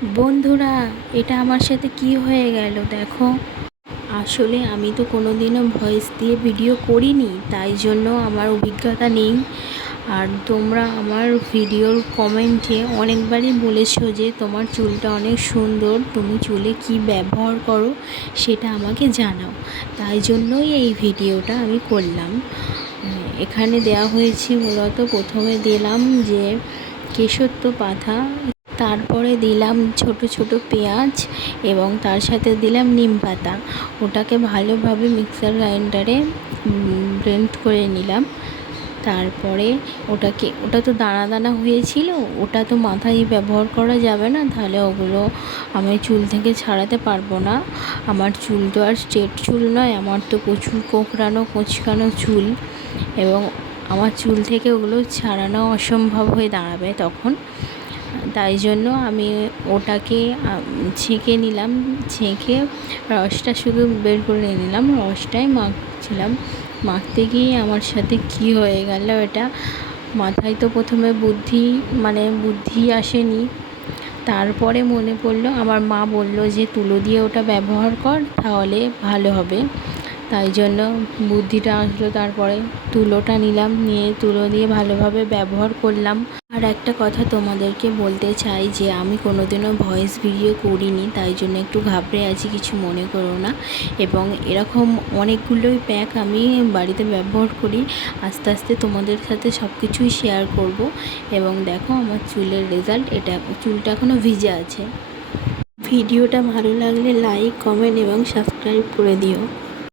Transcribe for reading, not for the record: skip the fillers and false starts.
বন্ধুরা, এটা আমার সাথে কি হয়ে গেল দেখো। আসলে আমি তো কোনোদিনও ভয়েস দিয়ে ভিডিও করিনি, তাই জন্য আমার অভিজ্ঞতা নেই। আর তোমরা আমার ভিডিওর কমেন্টে অনেকবারই বলেছো যে তোমার চুলটা অনেক সুন্দর, তুমি চুলে কি ব্যবহার করো সেটা আমাকে জানাও। তাই জন্যই এই ভিডিওটা আমি করলাম। এখানে দেওয়া হয়েছে মূলত, প্রথমে দিলাম যে কেশর পাতা, তারপরে দিলাম ছোট ছোট পেঁয়াজ এবং তার সাথে দিলাম নিম পাতা। ওটাকে ভালোভাবে মিক্সার গ্রাইন্ডারে ব্লেন্ড করে নিলাম। তারপরে ওটা তো দানা দানা হয়েছিল, ওটা তো মাথায় ব্যবহার করা যাবে না, তাহলে ওগুলো আমি চুল থেকে ছাড়াতে পারবো না। আমার চুল তো আর স্ট্রেট চুল নয়, আমার তো প্রচুর কোঁকড়ানো কোঁচকানো চুল, এবং আমার চুল থেকে ওগুলো ছাড়ানো অসম্ভব হয়ে দাঁড়াবে তখন। তাই জন্য আমি ওটাকে ছেঁকে নিলাম, ছেঁকে রসটা শুধু বের করে নিলাম, রসটাই মাখছিলাম। মাখতে গিয়ে আমার সাথে কি হয়ে গেল, এটা মাথায় তো প্রথমে বুদ্ধি আসেনি। তারপরে মনে পড়লো, আমার মা বলল যে তুলো দিয়ে ওটা ব্যবহার কর, তাহলে ভালো হবে। তাই জন্য বুদ্ধিটা আসলো, তারপরে তুলোটা নিলাম, নিয়ে তুলো দিয়ে ভালোভাবে ব্যবহার করলাম। আর একটা কথা তোমাদেরকে বলতে চাই যে আমি কোনোদিনও ভয়েস ভিডিও করিনি, তাই জন্য একটু ঘাবড়ে আছি, কিছু মনে করো না। এবং এরকম অনেকগুলোই প্যাক আমি বাড়িতে ব্যবহার করি, আস্তে আস্তে তোমাদের সাথে সব কিছুই শেয়ার করব। এবং দেখো আমার চুলের রেজাল্ট, এটা চুলটা এখনও ভিজে আছে। ভিডিওটা ভালো লাগলে লাইক, কমেন্ট এবং সাবস্ক্রাইব করে দিও।